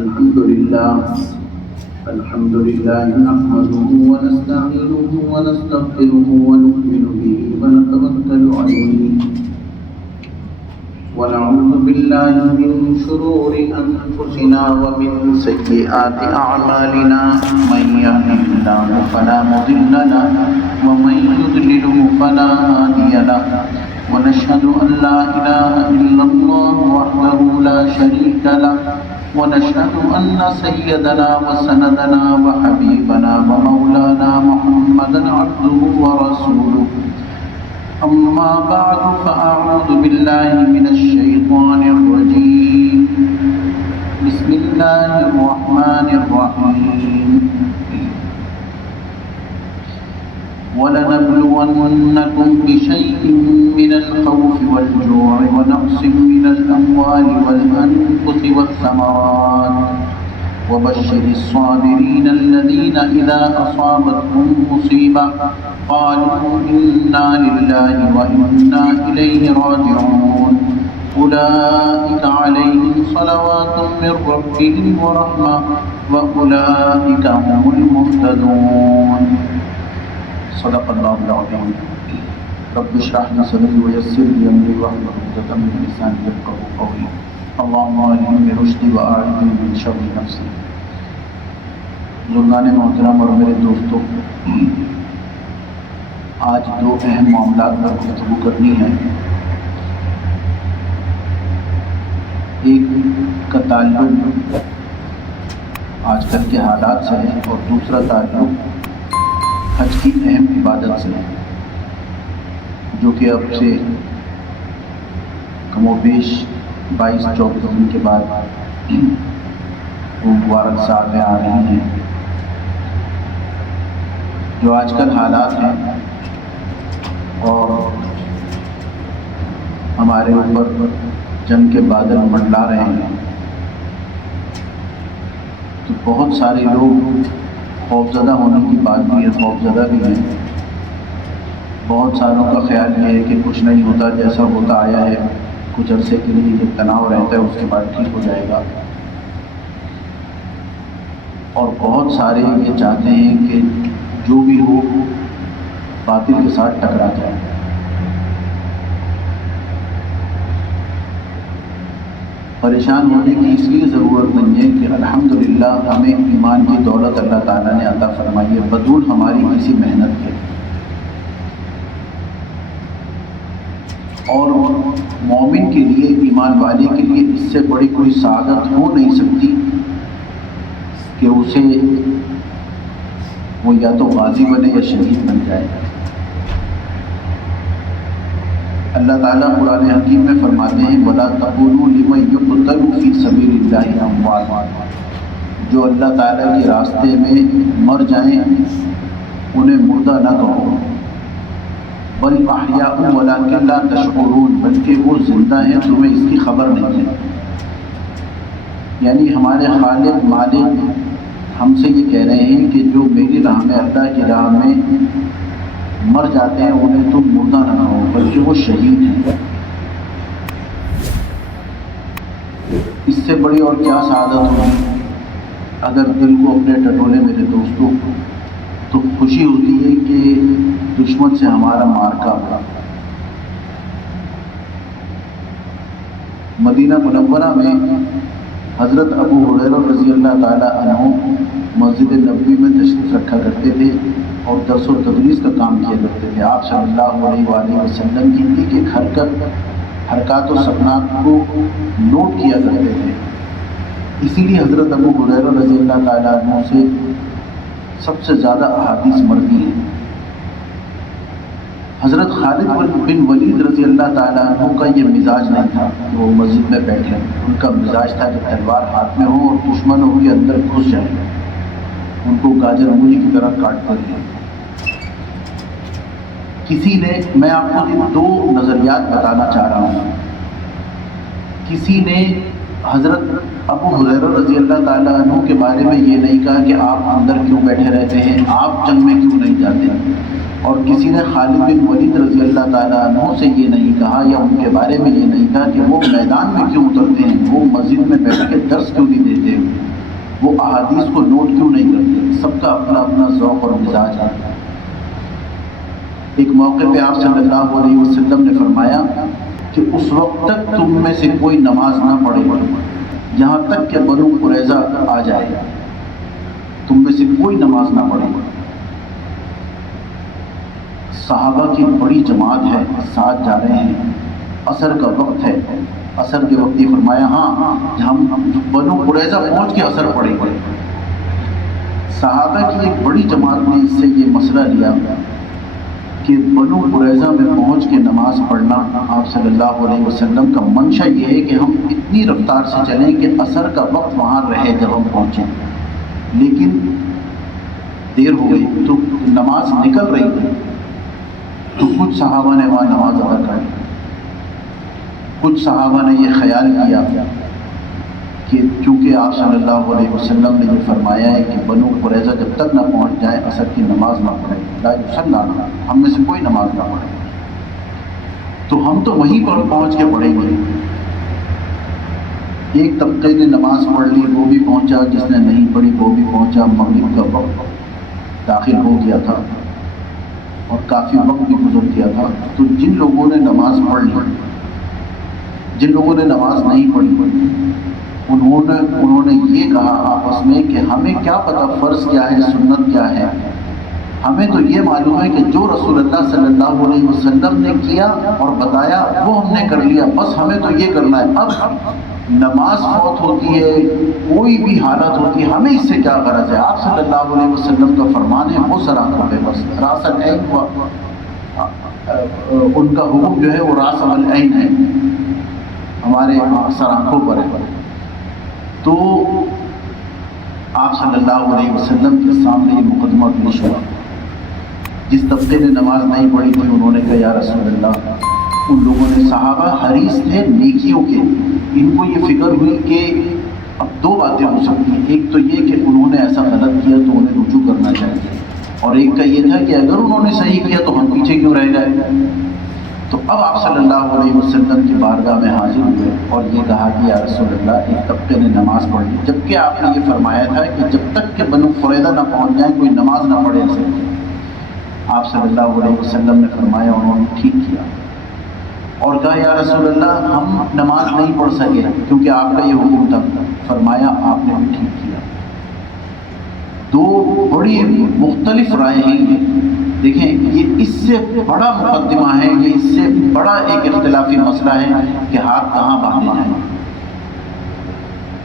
الحمد لله نحمده ونستعينه ونستغفره ونؤمن به ونتوكل عليه ونعوذ بالله من شرور أنفسنا ومن سيئات أعمالنا من يهده الله فلا مضل له ومن يضلله فلا هادي له ونشهد أن لا إله إلا الله وحده لا شريك له ونشهد أن سيدنا وسندنا وحبيبنا ومولانا محمدا عبده ورسوله أما بعد فأعوذ بالله من الشيطان الرجيم بسم الله الرحمن الرحيم ولنبلونكم بشيء من الخوف والجوع ونقص من الأموال والأنفس والثمرات وبشر الصابرين الذين إذا أصابتهم مصيبة قالوا إنا لله وإنا إليه راجعون أولئك عليهم صلوات من ربهم ورحمة وأولئك هم المهتدون صدق الله العظيم رب اشرح لي صدري ويسر لي أمري واحلل عقدة من لساني يفقهوا قولي اللهم ألهمني رشدي وأعذني من شر نفسي. بزرگان محترم اور میرے دوستوں، آج دو اہم معاملات پر گفتگو کرنی ہے. ایک کا تعلق آج کل کے حالات سے ہے اور دوسرا تعلق حج کی اہم عبادت سے ہے، جو کہ اب سے کم و بیش 22-24 دن کے بعد وہ مبارک سال میں آ رہی ہیں. جو آج کل حالات ہیں اور ہمارے اوپر جنگ کے بادل منڈلا رہے ہیں، تو بہت سارے لوگ خوفزدہ ہونے کی بات بھی ہے، خوفزدہ بھی ہیں. بہت ساروں کا خیال یہ ہے کہ کچھ نہیں ہوتا، جیسا ہوتا آیا ہے کچھ عرصے کے لیے یہ تناؤ رہتا ہے، اس کے بعد ٹھیک ہو جائے گا. اور بہت سارے یہ چاہتے ہیں کہ جو بھی ہو باطل کے ساتھ ٹکرا جائے. پریشان ہونے کی اس لیے ضرورت نہیں ہے کہ الحمدللہ ہمیں ایمان کی دولت اللہ تعالیٰ نے عطا فرمائی ہے بدون ہماری کسی محنت کے. اور مومن کے لیے، ایمان والے کے لیے اس سے بڑی کوئی سعادت ہو نہیں سکتی کہ اسے وہ یا تو غازی بنے یا شہید بن جائے. اللہ تعالیٰ قرآن حکیم میں فرماتے ہیں وَلَا تَقُولُوا لِمَن يُقْتَلُ فِي سَبِيلِ اللَّهِ أَمْوَاتٌ، جو اللہ تعالیٰ کے راستے میں مر جائیں انہیں مردہ نہ کہو، بل احیاء ولکن لا تشعرون، بلکہ وہ زندہ ہیں تمہیں اس کی خبر نہیں ہے. یعنی ہمارے خالق مالک ہم سے یہ کہہ رہے ہیں کہ جو میری راہ میں، اللہ کی راہ میں مر جاتے ہیں انہیں تم مردہ نہ کہو بلکہ وہ شہید ہیں. اس سے بڑی اور کیا سعادت ہوگی اگر دل کو اپنے ٹٹولے میرے دوستوں تو خوشی ہوتی ہے کہ دشمن سے ہمارا مارکا ہوا. مدینہ منورہ میں حضرت ابو ہریرہ رضی اللہ تعالیٰ عنہ مسجد نبوی میں تشریف رکھا کرتے تھے اور درس و تدریس کا کام کیا کرتے تھے. آپ صلی اللہ علیہ وآلہ وسلم کی ایک ایک حرکات و سکنات کو نوٹ کیا کرتے تھے. اسی لیے حضرت ابو ہریرہ رضی اللہ تعالیٰ عنہ سے سب سے زیادہ احادیث مروی ہیں. حضرت خالد بن ولید رضی اللہ تعالیٰ عنہ کا یہ مزاج نہیں تھا کہ وہ مسجد میں بیٹھے. ان کا مزاج تھا کہ تلوار ہاتھ میں ہو اور دشمنوں کے اندر گھس جائیں، ان کو گاجر مولی کی طرح کاٹتے رہیں. کسی نے، میں آپ کو دو نظریات بتانا چاہ رہا ہوں. کسی نے حضرت ابو ہریرہ رضی اللہ تعالیٰ عنہ کے بارے میں یہ نہیں کہا کہ آپ اندر کیوں بیٹھے رہتے ہیں، آپ جنگ میں کیوں نہیں جاتے. اور کسی نے خالد بن ولید رضی اللہ تعالیٰ عنہ سے یہ نہیں کہا یا ان کے بارے میں یہ نہیں کہا کہ وہ میدان میں کیوں اترتے ہیں، وہ مسجد میں بیٹھ کے درس کیوں نہیں دیتے. وہ احادیث کو نوٹ کیوں نہیں کرتے؟ سب کا اپنا اپنا ذوق اور مزاج ہے۔ ایک موقع پہ آپ صلی اللہ علیہ وسلم نے فرمایا کہ اس وقت تک تم میں سے کوئی نماز نہ پڑھے جہاں تک کہ بنو قریظہ آ جائے، تم میں سے کوئی نماز نہ پڑھے۔ صحابہ کی بڑی جماعت ہے، ساتھ جا رہے ہیں، عصر کا وقت ہے، عصر کے وقت ہی فرمایا ہاں ہم بنو قریظہ پہنچ کے عصر پڑھیں گے۔ صحابہ کی ایک بڑی جماعت نے اس سے یہ مسئلہ لیا کہ بنو قریظہ میں پہنچ کے نماز پڑھنا، آپ صلی اللہ علیہ وسلم کا منشا یہ ہے کہ ہم اتنی رفتار سے چلیں کہ عصر کا وقت وہاں رہے جب ہم پہنچیں، لیکن دیر ہو گئی تو نماز نکل رہی تھی، تو کچھ صحابہ نے وہاں نماز ادا کر لی۔ کچھ صحابہ نے یہ خیال کیا کہ چونکہ آپ صلی اللہ علیہ وسلم نے یہ فرمایا ہے کہ بنو قریظہ جب تک نہ پہنچ جائے عصر کی نماز نہ پڑھے، لا یصلی، ہم میں سے کوئی نماز نہ پڑھے، تو ہم تو وہیں پر پہنچ کے پڑھیں گے۔ ایک طبقے نے نماز پڑھ لی، وہ بھی پہنچا، جس نے نہیں پڑھی وہ بھی پہنچا، مغرب کا وقت داخل ہو گیا تھا اور کافی وقت بھی گزر گیا تھا۔ تو جن لوگوں نے نماز پڑھ لی، جن لوگوں نے نماز نہیں پڑھی، انہوں نے یہ کہا آپس میں کہ ہمیں کیا پتہ فرض کیا ہے، سنت کیا ہے، ہمیں تو یہ معلوم ہے کہ جو رسول اللہ صلی اللہ علیہ وسلم نے کیا اور بتایا وہ ہم نے کر لیا، بس ہمیں تو یہ کرنا ہے۔ اب نماز فوت ہوتی ہے، کوئی بھی حالت ہوتی ہے، ہمیں اس سے کیا غرض ہے؟ آپ صلی اللہ علیہ وسلم کا فرمان ہے، وہ سر آنکھوں پہ بس راس العین، ان کا حکم جو ہے وہ راس العین ہے، ہمارے سر آنکھوں پر ہے۔ تو آپ صلی اللہ علیہ وسلم کے سامنے یہ مقدمہ پیش ہوا۔ جس طبقے نے نماز نہیں پڑھی تھی انہوں نے کہا یا رسول اللہ، ان لوگوں نے، صحابہ حریص تھے نیکیوں کے، ان کو یہ فکر ہوئی کہ اب دو باتیں ہو سکتی ہیں، ایک تو یہ کہ انہوں نے ایسا غلط کیا تو انہیں رجوع کرنا چاہیے، اور ایک کا یہ تھا کہ اگر انہوں نے صحیح کیا تو ہم پیچھے کیوں رہ گئے۔ تو اب آپ صلی اللہ علیہ وسلم کی بارگاہ میں حاضر ہوئے اور یہ کہا کہ یا رسول اللہ، ایک طبقے نے نماز پڑھ لی، جبکہ آپ نے یہ فرمایا تھا کہ جب تک کہ بنو قریظہ نہ پہنچ جائیں کوئی نماز نہ پڑھے اسے۔ آپ صلی اللہ علیہ وسلم نے فرمایا انہوں نے ٹھیک کیا، اور کہا یا رسول اللہ ہم نماز نہیں پڑھ سکے کیونکہ آپ کا یہ حکم تھا، فرمایا آپ نے بھی ٹھیک کیا۔ دو بڑی مختلف رائے ہیں یہ، دیکھیں یہ اس سے بڑا مقدمہ ہے، یہ اس سے بڑا ایک اختلافی مسئلہ ہے کہ ہاتھ کہاں باندھے جائیں،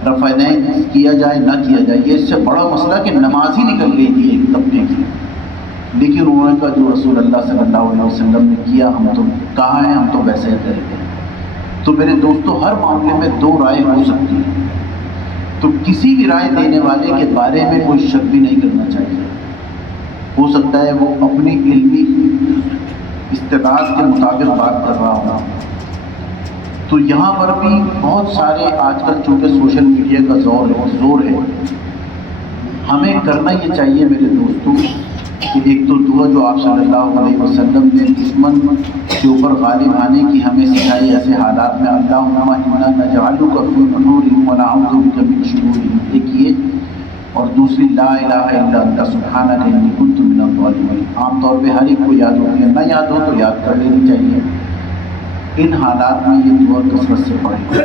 رفع یدین کیا جائے نہ کیا جائے، یہ اس سے بڑا مسئلہ کہ نماز ہی نکل گئی تھی ایک طبقے کی، لیکن انہوں نے کہا جو رسول اللہ صلی اللہ علیہ وسلم نے کیا ہم تو کہاں ہیں، ہم تو ویسے ہی کریں گے۔ تو میرے دوستو، ہر معاملے میں دو رائے ہو سکتی ہیں، تو کسی بھی رائے دینے والے کے بارے میں کوئی شک بھی نہیں کرنا چاہیے۔ ہو سکتا ہے وہ اپنی علمی استطاعت کے مطابق بات کر رہا ہو۔ تو یہاں پر بھی بہت سارے آج کل چونکہ سوشل میڈیا کا زور ہے، ہمیں کرنا یہ چاہیے میرے دوستوں کہ ایک تو دعا جو آپ صلی اللہ علیہ وسلم نے دشمن کے اوپر غالب آنے کی ہمیں سکھائی ایسے حالات میں، اللہم انا نجعلک فی نحورہم ونعوذ بک من شرورہم، ایک یہ، اور دوسری لا الہ الا انت سبحانک انی کنت من الظالمین۔ عام طور پہ ہر ایک کو یاد ہوتی ہے، نہ یاد ہو تو یاد کر لینی چاہیے۔ ان حالات میں یہ دعا کثرت سے پڑھیں۔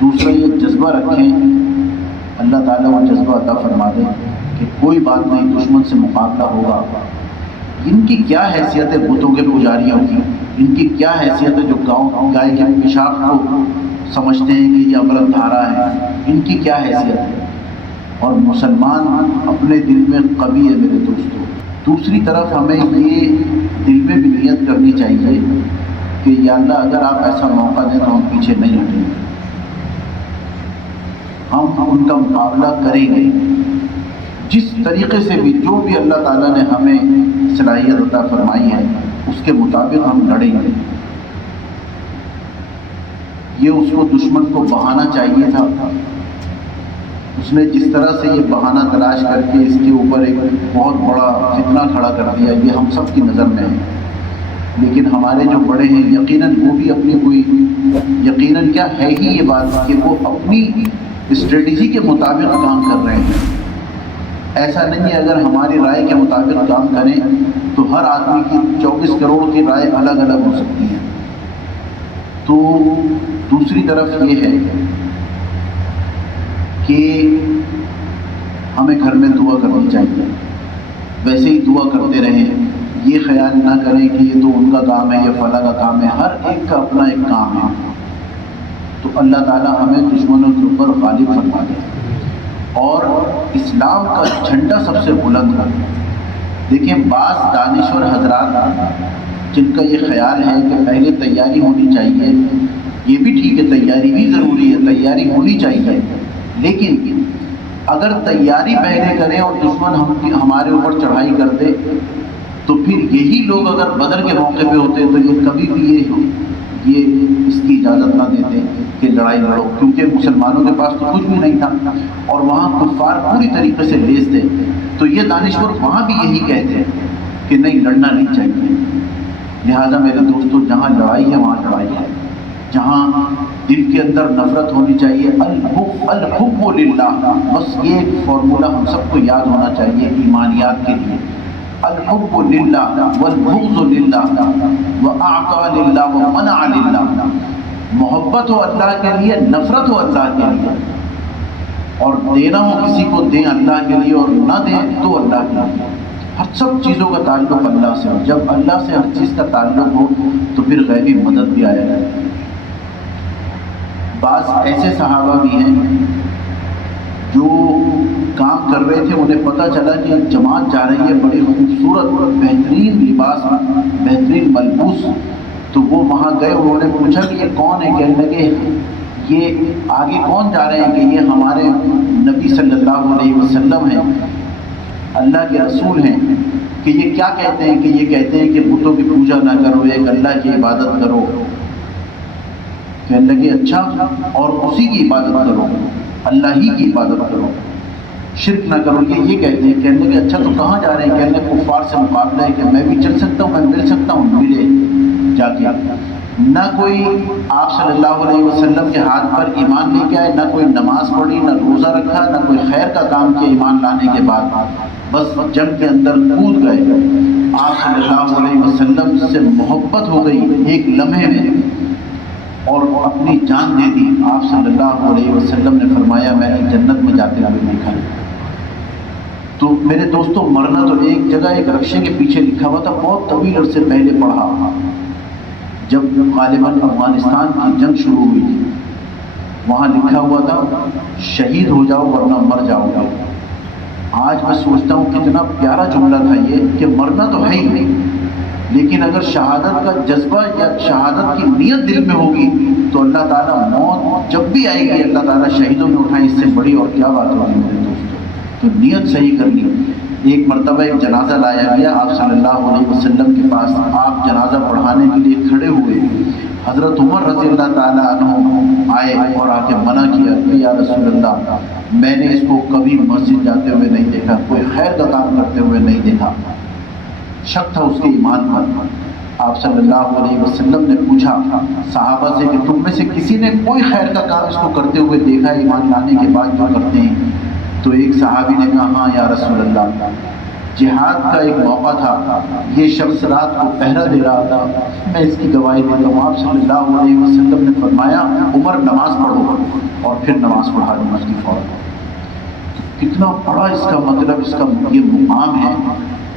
دوسرا یہ جذبہ رکھیں، اللہ تعالیٰ وہ جذبہ عطا فرما دے کہ کوئی بات نہیں، دشمن سے مقابلہ ہوگا۔ ان کی کیا حیثیت ہے بتوں کے پجاریوں کی، ان کی کیا حیثیت ہے جو گاؤں گائے کے پیشاب کو سمجھتے ہیں کہ یہ امرت دھارا ہے، ان کی کیا حیثیت ہے؟ اور مسلمان اپنے دل میں قوی ہے میرے دوستوں۔ دوسری طرف ہمیں یہ دل میں بھی نیت کرنی چاہیے کہ یا اللہ اگر آپ ایسا موقع دیں تو ہم پیچھے نہیں ہٹیں گے، ہم ان کا مقابلہ کریں گے، جس طریقے سے بھی، جو بھی اللہ تعالیٰ نے ہمیں صلاحیت عطا فرمائی ہے اس کے مطابق ہم لڑیں گے۔ یہ اس کو دشمن کو بہانا چاہیے تھا، اس نے جس طرح سے یہ بہانہ تلاش کر کے اس کے اوپر ایک بہت بڑا فتنہ کھڑا کر دیا، یہ ہم سب کی نظر میں ہے۔ لیکن ہمارے جو بڑے ہیں یقیناً وہ بھی اپنی کوئی، یقیناً کیا ہے ہی یہ بات کہ وہ اپنی اسٹریٹجی کے مطابق کام کر رہے ہیں. ایسا نہیں ہے اگر ہماری رائے کے مطابق کام کریں تو ہر آدمی کی 24 کروڑ کی رائے الگ الگ ہو سکتی ہیں. تو دوسری طرف یہ ہے کہ ہمیں گھر میں دعا کرنی چاہیے. ویسے ہی دعا کرتے رہیں، یہ خیال نہ کریں کہ یہ تو ان کا کام ہے، یہ فلاں کا کام ہے. ہر ایک کا اپنا ایک کام ہے. تو اللہ تعالیٰ ہمیں دشمنوں کے اوپر غالب فرما دے اور اسلام کا جھنڈا سب سے بلند ہو. دیکھیں بعض دانشور حضرات جن کا یہ خیال ہے کہ پہلے تیاری ہونی چاہیے، یہ بھی ٹھیک ہے، تیاری بھی ضروری ہے، تیاری ہونی چاہیے، لیکن اگر تیاری پہلے کریں اور دشمن ہمارے اوپر چڑھائی کر دے تو پھر یہی لوگ اگر بدر کے موقع پہ ہوتے تو یہ کبھی بھی یہ اس کی اجازت نہ دیتے کہ لڑائی لڑو، کیونکہ مسلمانوں کے پاس تو کچھ بھی نہیں تھا اور وہاں کفار پوری طریقے سے لیس تھے. تو یہ دانشور وہاں بھی یہی کہتے کہ نہیں، لڑنا نہیں چاہیے. لہذا میرے دوستوں، جہاں لڑائی ہے وہاں لڑائی ہے. جہاں دل کے اندر نفرت ہونی چاہیے، الحب للہ، بس یہ ایک فارمولہ ہم سب کو یاد ہونا چاہیے ایمانیات کے لیے. الحب للہ والبغض للہ واعطاء للہ ومنع للہ. محبت ہو اللہ کے لیے، نفرت ہو اللہ کے لیے، اور دینا ہو کسی کو دیں اللہ کے لیے اور نہ دیں تو اللہ کے لیے. ہر سب چیزوں کا تعلق اللہ سے ہو. جب اللہ سے ہر چیز کا تعلق ہو تو پھر غیبی مدد بھی آیا ہے. بعض ایسے صحابہ بھی ہیں جو کام کر رہے تھے، انہیں پتہ چلا کہ ایک جماعت جا رہی ہے بڑی خوبصورت بہترین لباس، بہترین ملبوس. تو وہ وہاں گئے، انہوں نے پوچھا کہ یہ کون ہے؟ کہنے لگے یہ آگے کون جا رہے ہیں؟ کہ یہ ہمارے نبی صلی اللہ علیہ وسلم ہیں، اللہ کے رسول ہیں. کہ یہ کیا کہتے ہیں؟ کہ یہ کہتے ہیں کہ بتوں کی پوجا نہ کرو، ایک اللہ کی عبادت کرو. کہنے لگے اچھا، اور اسی کی عبادت کرو، اللہ ہی کی عبادت کرو، شرک نہ کرو. یہ کہتے ہیں. کہنے لگے اچھا تو کہاں جا رہے ہیں؟ کہنے لگے کفار سے مقابلہ ہے کہ میں بھی چل سکتا ہوں، میں مل سکتا ہوں. ملے جا کے. نہ کوئی آپ صلی اللہ علیہ وسلم کے ہاتھ پر ایمان لے کے آئے، نہ کوئی نماز پڑھی، نہ روزہ رکھا، نہ کوئی خیر کا کام کیا ایمان لانے کے بعد. بس جنگ کے اندر کود گئے. آپ صلی اللہ علیہ وسلم سے محبت ہو گئی ایک لمحے میں اور اپنی جان دے دی. آپ صلی اللہ علیہ وسلم نے فرمایا میں نے جنت میں جاتے ہوئے دیکھا. تو میرے دوستوں، مرنا تو ایک جگہ ایک رکشے کے پیچھے لکھا ہوا تھا، بہت طویل عرصے پہلے پڑھا جب غالباً افغانستان کی جنگ شروع ہوئی تھی. وہاں لکھا ہوا تھا شہید ہو جاؤ ورنہ مر جاؤ گے. آج میں سوچتا ہوں کتنا پیارا جملہ تھا یہ، کہ مرنا تو ہے ہی نہیں، لیکن اگر شہادت کا جذبہ یا شہادت کی نیت دل میں ہوگی تو اللہ تعالیٰ موت جب بھی آئے گی اللہ تعالیٰ شہیدوں میں اٹھائیں. اس سے بڑی اور کیا بات ہوگی میرے دوستوں. تو نیت صحیح کرنی. ایک مرتبہ ایک جنازہ لایا گیا آپ صلی اللہ علیہ وسلم کے پاس. آپ جنازہ پڑھانے کے لیے کھڑے ہوئے. حضرت عمر رضی اللہ تعالیٰ عنہ آئے اور آ کے منع کیا کہ یا رسول اللہ، میں نے اس کو کبھی مسجد جاتے ہوئے نہیں دیکھا، کوئی خیر کا کام کرتے ہوئے نہیں دیکھا. شک تھا اس کے ایمان پر. آپ صلی اللہ علیہ وسلم نے پوچھا صحابہ سے کہ تم میں سے کسی نے کوئی خیر کا کام اس کو کرتے ہوئے دیکھا ایمان لانے کے بعد جو کرتے ہیں؟ تو ایک صحابی نے کہا ہاں یا رسول اللہ، جہاد کا ایک موقع تھا، یہ شخص رات کو پہرا دے رہا تھا، میں اس کی گواہی دیتا ہوں. آپ صلی اللہ علیہ وسلم نے فرمایا عمر نماز پڑھو، اور پھر نماز پڑھا دی اس کی فوراً. کتنا بڑا اس کا مطلب، اس کا یہ مقام ہے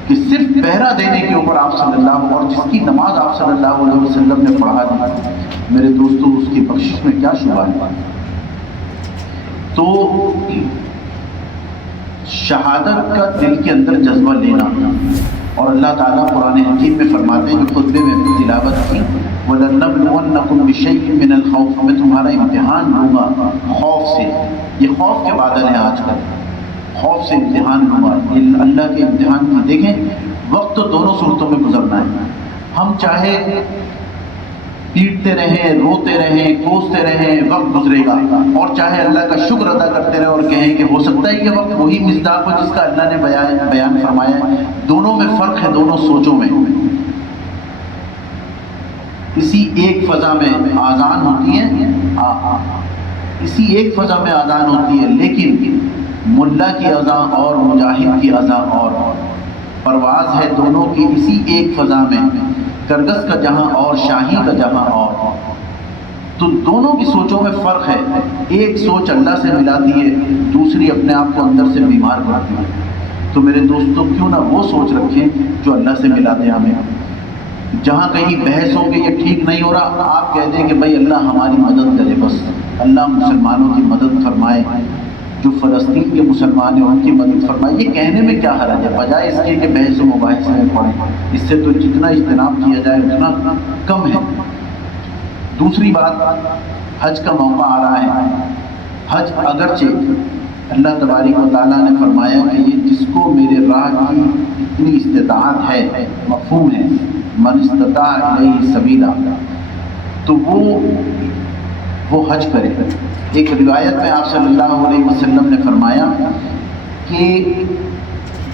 کہ صرف پہرا دینے کے اوپر آپ صلی اللہ، اور جس کی نماز آپ صلی اللہ علیہ وسلم نے پڑھا دی، میرے دوستوں اس کی بخشش میں کیا شبہ ہے. تو شہادت کا دل کے اندر جذبہ لینا. اور اللہ تعالیٰ قرآن حکیم میں فرماتے ہیں، جو خطبے میں تلاوت کی، وَلَنَبْلُوَنَّكُمْ بِشَيْءٍ مِّنَ الْخَوْفِ، میں تمہارا امتحان لوں گا خوف سے. یہ خوف کے بادل ہیں آج کل، خوف سے امتحان لوں گا. اللہ کے امتحان کی دیکھیں، وقت تو دونوں صورتوں میں گزرنا ہے. ہم چاہے پیٹتے رہیں، روتے رہیں، کوستے رہیں، وقت گزرے گا، اور چاہے اللہ کا شکر ادا کرتے رہیں اور کہیں کہ ہو سکتا ہے کہ وقت وہی مصداق ہو جس کا اللہ نے بیان فرمایا ہے. دونوں میں فرق ہے، دونوں سوچوں میں. اسی ایک فضا میں آذان ہوتی ہے، اسی ایک فضا میں اذان ہوتی ہے، لیکن ملا کی اذان اور مجاہد کی اذان اور پرواز ہے دونوں کی اسی ایک فضا میں، کرگس کا جہاں اور شاہی کا جہاں اور۔ تو دونوں کی سوچوں میں فرق ہے، ایک سوچ اللہ سے ملاتی ہے، دوسری اپنے آپ کو اندر سے بیمار کرتی ہے۔ تو میرے دوستوں کیوں نہ وہ سوچ رکھیں جو اللہ سے ملا دے ہمیں۔ جہاں کہیں بحث ہو کہ یہ ٹھیک نہیں ہو رہا، آپ کہہ دیں کہ بھائی اللہ ہماری مدد کرے، بس اللہ مسلمانوں کی مدد فرمائے، جو فلسطین کے مسلمان ہیں ان کی مدد فرمائے۔ یہ کہنے میں کیا حرج ہے، بجائے اس کے کہ بحث و مباحثے میں پڑیں، اس سے تو جتنا اجتناب کیا جائے اتنا کم ہے۔ دوسری بات، حج کا موقع آ رہا ہے۔ حج اگرچہ اللہ تبارک و تعالیٰ نے فرمایا کہ یہ جس کو میرے راہ کی اتنی استطاعت ہے، مفہوم ہے من استطاع الیہ سبیلا، تو وہ حج کرے۔ ایک روایت میں آپ صلی اللہ علیہ وسلم نے فرمایا کہ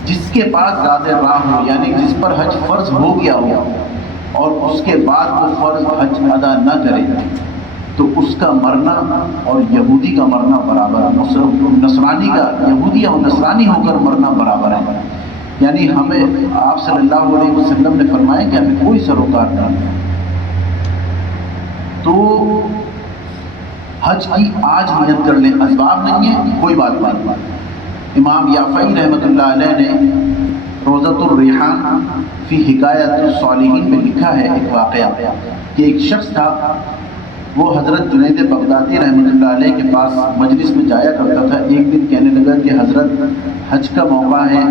جس کے پاس زیادہ راہ ہو، یعنی جس پر حج فرض ہو گیا ہو اور اس کے بعد وہ فرض حج ادا نہ کرے، تو اس کا مرنا اور یہودی کا مرنا برابر ہے، نصرانی کا، یہودی اور نصرانی ہو کر مرنا برابر ہے۔ یعنی ہمیں آپ صلی اللہ علیہ وسلم نے فرمایا کہ ہمیں کوئی سروکار نہیں۔ تو حج کی آج نیت کر لیں، اسباب نہیں ہے کوئی بات نہیں۔ امام یافعی رحمۃ اللہ علیہ نے روضۃ الریحان فی حکایت الصالحین میں لکھا ہے ایک واقعہ کہ ایک شخص تھا، وہ حضرت جنید بغدادی رحمۃ اللہ علیہ کے پاس مجلس میں جایا کرتا تھا۔ ایک دن کہنے لگا کہ حضرت حج کا موقع ہے،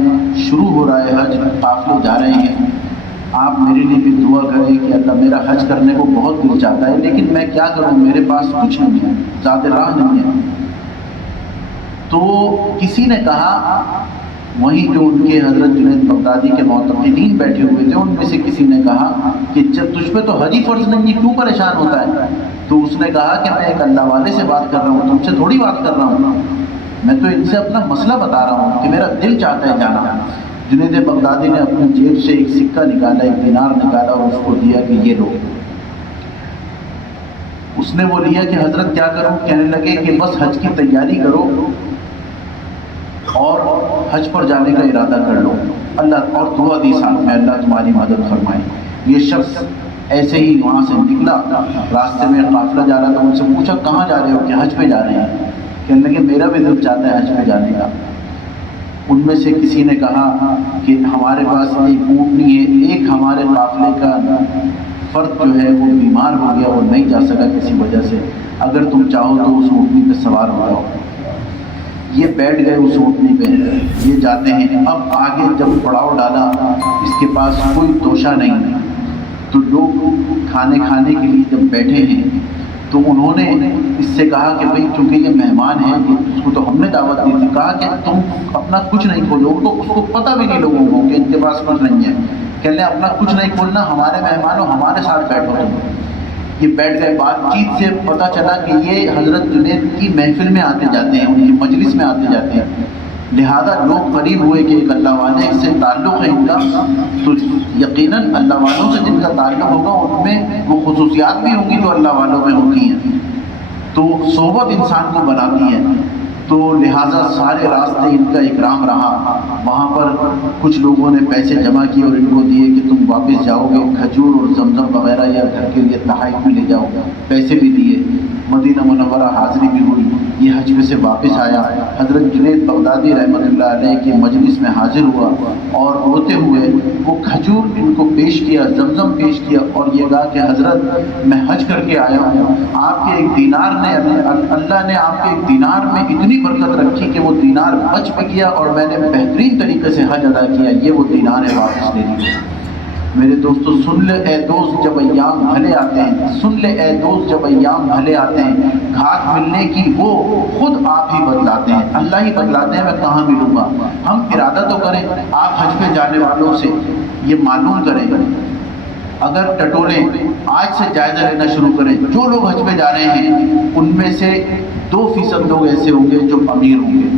شروع ہو رہا ہے حج، قافلے جا رہے ہیں، آپ میرے لیے بھی دعا کریں کہ اللہ میرا حج کرنے کو بہت دل چاہتا ہے، لیکن میں کیا کروں، میرے پاس کچھ نہیں ہے، زیادہ راہ نہیں ہے۔ تو کسی نے کہا، وہیں جو ان کے حضرت جنید بغدادی کے معتقدین بیٹھے ہوئے تھے ان میں سے کسی نے کہا کہ جب تجھ پہ تو حج ہی فرض نہیں ہے، کیوں پریشان ہوتا ہے؟ تو اس نے کہا کہ میں ایک اللہ والے سے بات کر رہا ہوں، تم سے تھوڑی بات کر رہا ہوں، میں تو ان سے اپنا مسئلہ بتا رہا ہوں کہ میرا دل چاہتا ہے جانا۔ جنید بغدادی نے اپنی جیب سے ایک سکہ نکالا، ایک دینار نکالا اور اس کو دیا کہ یہ لو۔ اس نے وہ لیا کہ حضرت کیا کروں؟ کہنے لگے کہ بس حج کی تیاری کرو اور حج پر جانے کا ارادہ کر لو، اللہ اور دعا دی ساتھ میں اللہ تمہاری مدد فرمائے۔ یہ شخص ایسے ہی وہاں سے نکلا، راستے میں قافلہ جا رہا تھا، ان سے پوچھا کہاں جا رہے ہو؟ کہ حج پہ جا رہے ہیں۔ کہنے لگے میرا بھی دل چاہتا ہے حج پہ جانے کا۔ ان میں سے کسی نے کہا کہ ہمارے پاس ایک اونٹنی ہے، ایک ہمارے قافلے کا فرد جو ہے وہ بیمار ہو گیا، وہ نہیں جا سکا کسی وجہ سے، اگر تم چاہو تو اس اونٹنی پہ سوار ہو جاؤ۔ یہ بیٹھ گئے اس اونٹنی پہ، یہ جاتے ہیں۔ اب آگے جب پڑاؤ ڈالا، اس کے پاس کوئی توشہ نہیں، تو لوگ کھانے کے لیے جب بیٹھے ہیں تو انہوں نے اس سے کہا کہ بھئی چونکہ یہ مہمان ہے، اس کو تو ہم نے دعوت دی تھی، کہا کہ تم اپنا کچھ نہیں کھولو، تو اس کو پتہ بھی نہیں لوگوں کو کہ ان کے پاس کچھ نہیں ہے، کہنے اپنا کچھ نہیں کھولنا، ہمارے مہمان ہو، ہمارے ساتھ بیٹھو تم۔ یہ بیٹھ گئے، بات چیت سے پتہ چلا کہ یہ حضرت جنید کی محفل میں آتے جاتے ہیں، ان کی مجلس میں آتے جاتے ہیں، لہذا لوگ قریب ہوئے کہ ایک اللہ والے سے تعلق ہے ان کا، تو یقیناً اللہ والوں سے جن کا تعلق ہوگا ان میں وہ خصوصیات بھی ہوں گی جو اللہ والوں میں ہوتی ہیں، تو صحبت انسان کو بناتی ہے۔ تو لہٰذا سارے راستے ان کا اکرام رہا۔ وہاں پر کچھ لوگوں نے پیسے جمع کیے اور ان کو دیے کہ تم واپس جاؤ گے، کھجور اور زمزم وغیرہ یا گھر کے لیے تحائف بھی لے جاؤ، پیسے بھی دیے۔ مدینہ منورہ حاضری بھی ہوئی، یہ حج پہ سے واپس آیا، حضرت جنید بغدادی رحمۃ اللہ علیہ کی مجلس میں حاضر ہوا اور روتے ہوئے وہ کھجور ان کو پیش کیا، زمزم پیش کیا اور یہ کہا کہ حضرت میں حج کر کے آیا ہوں، آپ کے ایک دینار نے، اللہ نے آپ کے ایک دینار میں اتنی برکت رکھی کہ وہ دینار بچ بھی گیا اور میں نے بہترین طریقے سے حج ادا کیا، یہ وہ دینار ہے، واپس لے لیجیے۔ میرے دوستو سن لے اے دوست جب ایام بھلے آتے ہیں، سن لے اے دوست جب ایام بھلے آتے ہیں، گھاٹ ملنے کی وہ خود آپ ہی بتلاتے ہیں، اللہ ہی بتلاتے ہیں میں کہاں ملوں گا۔ ہم ارادہ تو کریں، آپ حج پہ جانے والوں سے یہ معلوم کریں، اگر ٹٹولیں آج سے جائزہ لینا شروع کریں، جو لوگ حج پہ جا رہے ہیں ان میں سے 2% لوگ ایسے ہوں گے جو امیر ہوں گے،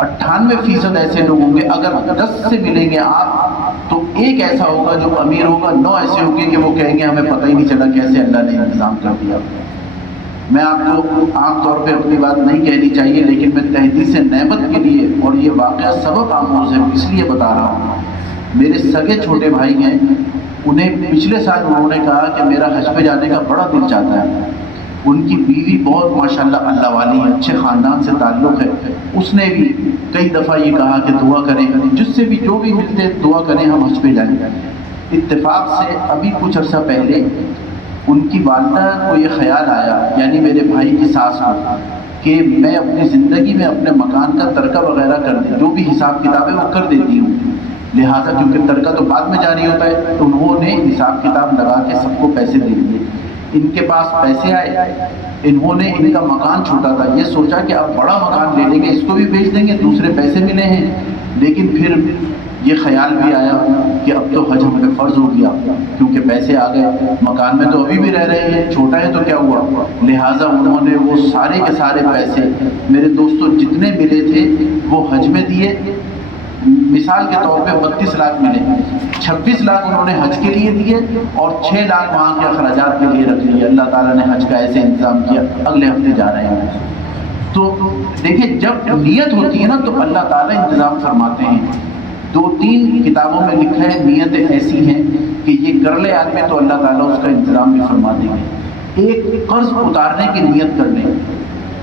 98% ایسے لوگ ہوں گے، اگر 10 سے ملیں گے آپ تو ایک ایسا ہوگا جو امیر ہوگا، 9 ایسے ہوں گے کہ وہ کہیں گے ہمیں پتہ ہی نہیں چلا کیسے اللہ نے انتظام کر دیا۔ میں آپ کو عام طور پہ اپنی بات نہیں کہنی چاہیے، لیکن میں تحدیث نعمت کے لیے، اور یہ واقعہ سبق آموز ہے اس لیے بتا رہا ہوں۔ میرے سگے چھوٹے بھائی ہیں، انہیں پچھلے سال انہوں نے کہا کہ میرا حج پہ جانے کا بڑا دل چاہتا ہے۔ ان کی بیوی بہت ماشاءاللہ اللہ والی ہے، اچھے خاندان سے تعلق ہے، اس نے بھی کئی دفعہ یہ کہا کہ دعا کریں، جس سے بھی جو بھی ملتے دعا کریں ہم حج پہ جائیں۔ اتفاق سے ابھی کچھ عرصہ پہلے ان کی والدہ کو یہ خیال آیا، یعنی میرے بھائی کی ساس کو، کہ میں اپنی زندگی میں اپنے مکان کا ترکہ وغیرہ کر دیں، جو بھی حساب کتاب ہے وہ کر دیتی ہوں، لہٰذا کیونکہ ترکہ تو بعد میں جاری ہوتا ہے، تو انہوں نے حساب کتاب لگا کے سب کو پیسے دے دیے۔ ان کے پاس پیسے آئے، انہوں نے، ان کا مکان چھوٹا تھا، یہ سوچا کہ اب بڑا مکان لے لیں گے، اس کو بھی بیچ دیں گے، دوسرے پیسے ملے ہیں۔ لیکن پھر یہ خیال بھی آیا کہ اب تو حج ہم پہ فرض ہو گیا، کیونکہ پیسے آ گئے، مکان میں تو ابھی بھی رہ رہے ہیں، چھوٹا ہے تو کیا ہوا، لہٰذا انہوں نے وہ سارے کے سارے پیسے میرے دوستوں جتنے ملے تھے وہ حج میں دیے۔ مثال کے طور پہ 32 لاکھ ملے، 26 لاکھ انہوں نے حج کے لیے دیے اور 6 لاکھ وہاں کے اخراجات کے لیے رکھ لیے۔ اللہ تعالیٰ نے حج کا ایسے انتظام کیا، اگلے ہفتے جا رہے ہیں۔ تو دیکھیں جب نیت ہوتی ہے نا تو اللہ تعالیٰ انتظام فرماتے ہیں۔ 2-3 کتابوں میں لکھا ہے نیتیں ایسی ہیں کہ یہ کر لے آدمی تو اللہ تعالیٰ اس کا انتظام بھی فرما دیں گے۔ ایک قرض اتارنے کی نیت کر لیں۔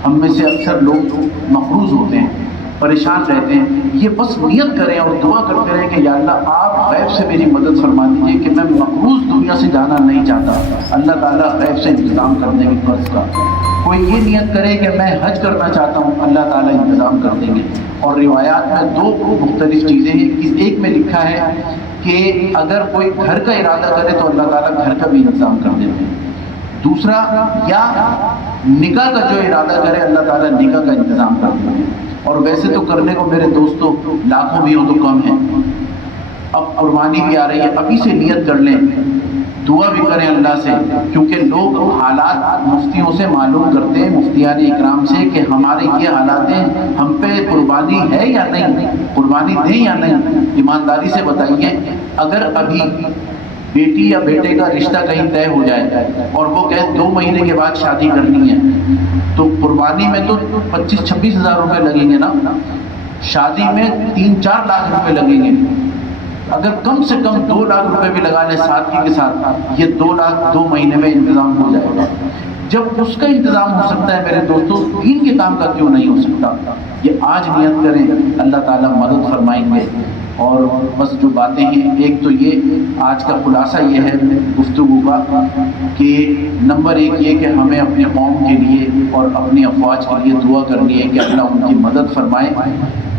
ہم میں سے اکثر لوگ مقروض ہوتے ہیں، پریشان رہتے ہیں، یہ بس نیت کریں اور دعا کرتے رہیں کہ یا اللہ آپ غیب سے میری مدد فرما دیجیے کہ میں مقروض دنیا سے جانا نہیں چاہتا، اللہ تعالیٰ غیب سے انتظام کر دیں گے قرض کا۔ کوئی یہ نیت کرے کہ میں حج کرنا چاہتا ہوں، اللہ تعالیٰ انتظام کر دیں گے۔ اور روایات میں 2 مختلف چیزیں ہیں، ایک میں لکھا ہے کہ اگر کوئی گھر کا ارادہ کرے تو اللہ تعالیٰ گھر کا بھی انتظام کر دیتے ہیں۔ دوسرا، یا نکاح کا جو ارادہ کرے اللہ تعالیٰ نکاح کا انتظام کر دیتے ہیں۔ اور ویسے تو کرنے کو میرے دوستوں لاکھوں بھی ہو تو کم ہے۔ اب قربانی بھی آ رہی ہے، ابھی سے نیت کر لیں، دعا بھی کریں اللہ سے، کیونکہ لوگ حالات مفتیوں سے معلوم کرتے ہیں، مفتیان اکرام سے، کہ ہمارے یہ حالات ہیں، ہم پہ قربانی ہے یا نہیں، قربانی دیں یا نہیں۔ ایمانداری سے بتائیے، اگر ابھی بیٹی یا بیٹے کا رشتہ کہیں طے ہو جائے اور وہ کہے 2 مہینے کے بعد شادی کرنی ہے، تو قربانی میں تو 25-26 ہزار روپے لگیں گے نا، شادی میں 3-4 لاکھ روپے لگیں گے۔ اگر کم سے کم 2 لاکھ روپے بھی لگا لیں ساتھی کے ساتھ، یہ 2 لاکھ 2 مہینے میں انتظام ہو جائے گا۔ جب اس کا انتظام ہو سکتا ہے میرے دوستوں، دین کے کام کا کیوں نہیں ہو سکتا؟ یہ آج نیت کریں، اللہ تعالیٰ مدد فرمائیں گے۔ اور بس جو باتیں ہیں، ایک تو یہ آج کا خلاصہ یہ ہے گفتگو کا کہ نمبر 1 یہ کہ ہمیں اپنے قوم کے لیے اور اپنی افواج کے لیے دعا کرنی ہے کہ اللہ ان کی مدد فرمائے،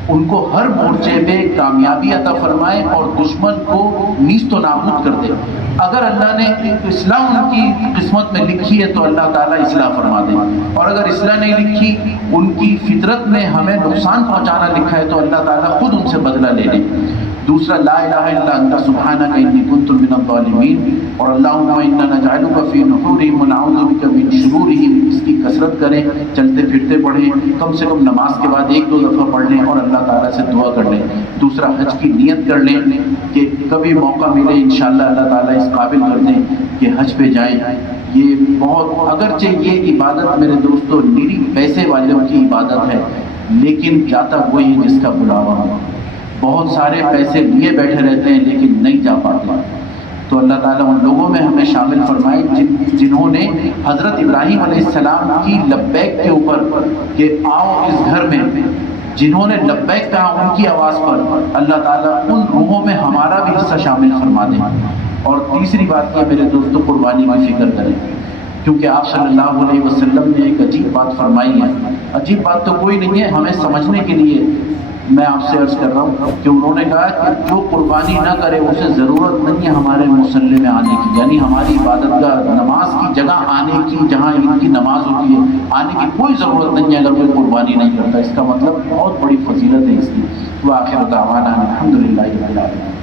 ان کو ہر مورچے پہ کامیابی عطا فرمائے اور دشمن کو نیست و نابود کر دے۔ اگر اللہ نے اصلاح ان کی قسمت میں لکھی ہے تو اللہ تعالیٰ اصلاح فرما دے، اور اگر اصلاح نہیں لکھی، ان کی فطرت میں ہمیں نقصان پہنچانا لکھا ہے تو اللہ تعالیٰ خود ان سے بدلہ لے لے۔ دوسرا، لا الہ الا انت سبحانک انی کنت من الظالمین، اور اللہم انا نجعلک فی نحورہم ونعوذ بک من شرورہم، اس کی کثرت کریں، چلتے پھرتے پڑھیں، کم سے کم نماز کے بعد 1-2 دفعہ پڑھ لیں اور اللہ تعالیٰ سے دعا کر لیں۔ دوسرا، حج کی نیت کر لیں کہ کبھی موقع ملے انشاءاللہ اللہ تعالیٰ اس قابل کر دیں کہ حج پہ جائیں۔ یہ بہت، اگرچہ یہ عبادت میرے دوستوں نیری پیسے والوں کی عبادت ہے، لیکن جاتا وہی ہے جس کا بلاوا ہو۔ بہت سارے پیسے لیے بیٹھے رہتے ہیں لیکن نہیں جا پاتے، تو اللہ تعالیٰ ان لوگوں میں ہمیں شامل فرمائے جنہوں نے حضرت ابراہیم علیہ السلام کی لبیک کے اوپر کہ آؤ اس گھر میں، جنہوں نے لبیک کہا ان کی آواز پر اللہ تعالیٰ ان روحوں میں ہمارا بھی حصہ شامل فرما دیں۔ اور تیسری بات یہ میرے دوستوں، قربانی کی فکر کریں، کیونکہ آپ صلی اللہ علیہ وسلم نے ایک عجیب بات فرمائی ہے۔ عجیب بات تو کوئی نہیں ہے، ہمیں سمجھنے کے لیے میں آپ سے عرض کر رہا ہوں کہ انہوں نے کہا کہ جو قربانی نہ کرے اسے ضرورت نہیں ہے ہمارے مصلی میں آنے کی، یعنی ہماری عبادت گاہ نماز کی جگہ آنے کی، جہاں عید کی نماز ہوتی ہے، آنے کی کوئی ضرورت نہیں ہے اگر کوئی قربانی نہیں کرتا۔ اس کا مطلب بہت بڑی فضیلت ہے اس کی۔ وآخر دعوانا الحمدللہ رب العالمین۔